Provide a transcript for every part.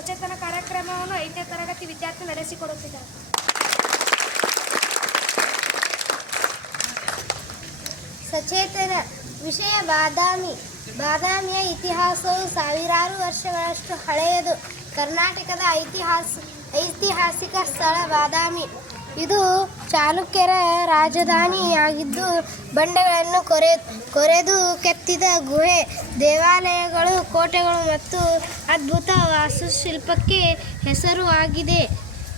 ಸಚೇತನ ಕಾರ್ಯಕ್ರಮವನ್ನು 5ನೇ ತರಗತಿ ವಿದ್ಯಾರ್ಥಿ ನಡೆಸಿಕೊಡುತ್ತಿದ್ದಾರೆ. ಸಚೇತನ ವಿಷಯ ಬಾದಾಮಿ. ಬಾದಾಮಿಯ ಇತಿಹಾಸವು ಸಾವಿರಾರು ವರ್ಷಗಳಷ್ಟು ಹಳೆಯದು. ಕರ್ನಾಟಕದ ಐತಿಹಾಸಿಕ ಸ್ಥಳ ಬಾದಾಮಿ. ಇದು ಚಾಲುಕ್ಯರ ರಾಜಧಾನಿಯಾಗಿದ್ದು ಬಂಡೆಗಳನ್ನು ಕೊರೆದು ಕೆತ್ತಿದ ಗುಹೆ, ದೇವಾಲಯಗಳು, ಕೋಟೆಗಳು ಮತ್ತು ಅದ್ಭುತ ವಾಸ್ತುಶಿಲ್ಪಕ್ಕೆ ಹೆಸರುವಾಗಿದೆ.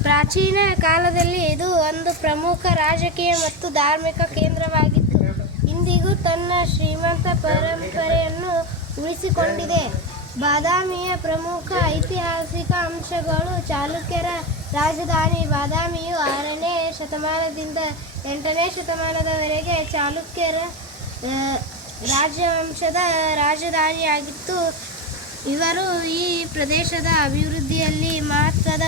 ಪ್ರಾಚೀನ ಕಾಲದಲ್ಲಿ ಇದು ಒಂದು ಪ್ರಮುಖ ರಾಜಕೀಯ ಮತ್ತು ಧಾರ್ಮಿಕ ಕೇಂದ್ರವಾಗಿತ್ತು. ಇಂದಿಗೂ ತನ್ನ ಶ್ರೀಮಂತ ಪರಂಪರೆಯನ್ನು ಉಳಿಸಿಕೊಂಡಿದೆ. ಬಾದಾಮಿಯ ಪ್ರಮುಖ ಐತಿಹಾಸಿಕ ಅಂಶಗಳು: ಚಾಲುಕ್ಯರ ರಾಜಧಾನಿ. ಬಾದಾಮಿಯು 6ನೇ ಶತಮಾನದಿಂದ 8ನೇ ಶತಮಾನದವರೆಗೆ ಚಾಲುಕ್ಯರ ರಾಜವಂಶದ ರಾಜಧಾನಿಯಾಗಿತ್ತು. ಇವರು ಈ ಪ್ರದೇಶದ ಅಭಿವೃದ್ಧಿಯಲ್ಲಿ ಮಹತ್ವದ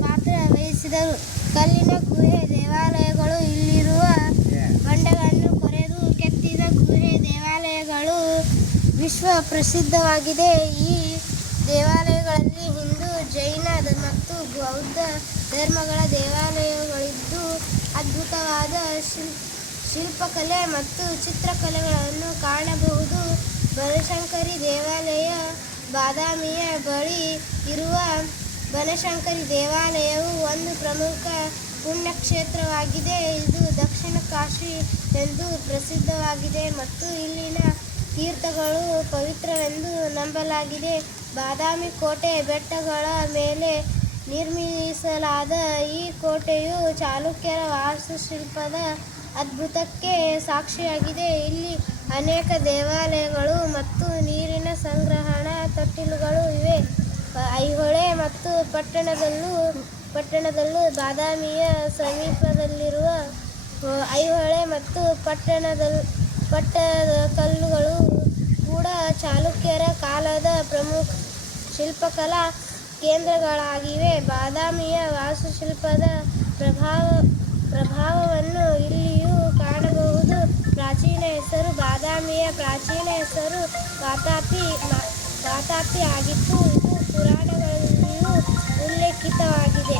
ಪಾತ್ರ ವಹಿಸಿದರು. ಕಲ್ಲಿನ ಗುಹೆ, ದೇವಾಲಯಗಳು. ಇಲ್ಲಿರುವ ಬಂಡೆಗಳನ್ನು ಕೊರೆದು ಕೆತ್ತಿದ ಗುಹೆ, ದೇವಾಲಯಗಳು ವಿಶ್ವ ಪ್ರಸಿದ್ಧವಾಗಿದೆ. ಈ ದೇವಾಲಯಗಳಲ್ಲಿ ಹಿಂದೂ, ಜೈನ ಮತ್ತು ಬೌದ್ಧ ಧರ್ಮಗಳ ದೇವಾಲಯಗಳಿದ್ದು ಅದ್ಭುತವಾದ ಶಿಲ್ಪಕಲೆ ಮತ್ತು ಚಿತ್ರಕಲೆಗಳನ್ನು ಕಾಣಬಹುದು. ಬನಶಂಕರಿ ದೇವಾಲಯ. ಬಾದಾಮಿಯ ಬಳಿ ಇರುವ ಬನಶಂಕರಿ ದೇವಾಲಯವು ಒಂದು ಪ್ರಮುಖ ಪುಣ್ಯಕ್ಷೇತ್ರವಾಗಿದೆ. ಇದು ದಕ್ಷಿಣ ಕಾಶಿ ಎಂದು ಪ್ರಸಿದ್ಧವಾಗಿದೆ ಮತ್ತು ಇಲ್ಲಿನ ತೀರ್ಥಗಳು ಪವಿತ್ರವೆಂದು ನಂಬಲಾಗಿದೆ. ಬಾದಾಮಿ ಕೋಟೆ. ಬೆಟ್ಟಗಳ ಮೇಲೆ ನಿರ್ಮಿಸಲಾದ ಈ ಕೋಟೆಯು ಚಾಲುಕ್ಯರ ವಾಸ್ತುಶಿಲ್ಪದ ಅದ್ಭುತಕ್ಕೆ ಸಾಕ್ಷಿಯಾಗಿದೆ. ಇಲ್ಲಿ ಅನೇಕ ದೇವಾಲಯಗಳು ಮತ್ತು ನೀರಿನ ಸಂಗ್ರಹಣಾ ತೊಟ್ಟಿಲುಗಳು ಇವೆ. ಐಹೊಳೆ ಮತ್ತು ಪಟ್ಟಣದಲ್ಲೂ ಬಾದಾಮಿಯ ಸಮೀಪದಲ್ಲಿರುವ ಐಹೊಳೆ ಮತ್ತು ಪಟ್ಟದಕಲ್ಲುಗಳು ಕೂಡ ಚಾಲುಕ್ಯರ ಕಾಲದ ಪ್ರಮುಖ ಶಿಲ್ಪಕಲಾ ಕೇಂದ್ರಗಳಾಗಿವೆ. ಬಾದಾಮಿಯ ವಾಸ್ತುಶಿಲ್ಪದ ಪ್ರಭಾವವನ್ನು ಇಲ್ಲಿಯೂ ಕಾಣಬಹುದು. ಪ್ರಾಚೀನ ಹೆಸರು. ಬಾದಾಮಿಯ ಪ್ರಾಚೀನ ಹೆಸರು ವಾತಾಪಿ ಆಗಿತ್ತು. ಇದು ಪುರಾಣಗಳಲ್ಲಿಯೂ ಉಲ್ಲೇಖಿತವಾಗಿದೆ.